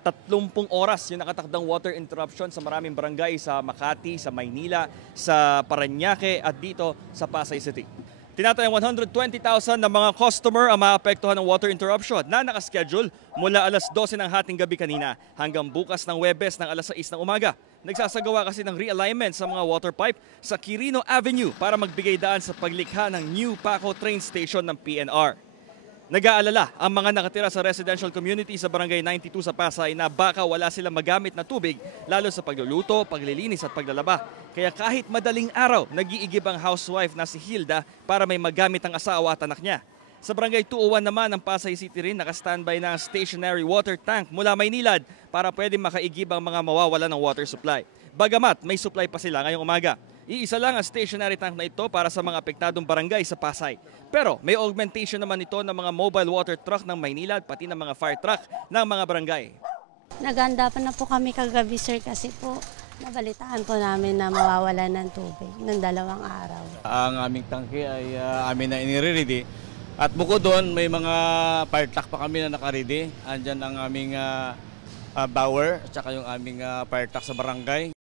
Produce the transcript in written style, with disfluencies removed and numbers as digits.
30 oras yung nakatakdang water interruption sa maraming barangay sa Makati, sa Maynila, sa Parañaque at dito sa Pasay City. Tinatayang 120,000 na mga customer ang maapektuhan ng water interruption na nakaschedule mula alas 12 ng hating gabi kanina hanggang bukas ng Huwebes ng alas 6 ng umaga. Nagsasagawa kasi ng realignment sa mga water pipe sa Quirino Avenue para magbigay daan sa paglikha ng New Paco Train Station ng PNR. Nag-aalala ang mga nakatira sa residential community sa Barangay 92 sa Pasay na baka wala silang magamit na tubig lalo sa pagluluto, paglilinis at paglalaba. Kaya kahit madaling araw, nag-iigib ang housewife na si Hilda para may magamit ang asawa at anak niya. Sa Barangay 201 naman ng Pasay City rin, naka-standby na ang stationary water tank mula Maynilad para pwede makaigib ang mga mawawala ng water supply. Bagamat may supply pa sila ngayong umaga. Iisa lang ang stationary tank na ito para sa mga apektadong barangay sa Pasay. Pero may augmentation naman ito ng mga mobile water truck ng Maynilad pati ng mga fire truck ng mga barangay. Naganda pa na po kami kagabi sir kasi po nabalitaan po namin na mawawala ng tubig ng 2 araw. Ang aming tangke ay amin na inire-ready. At bukod doon may mga fire truck pa kami na naka-ready. Andyan ang aming bower at saka yung aming fire truck sa barangay.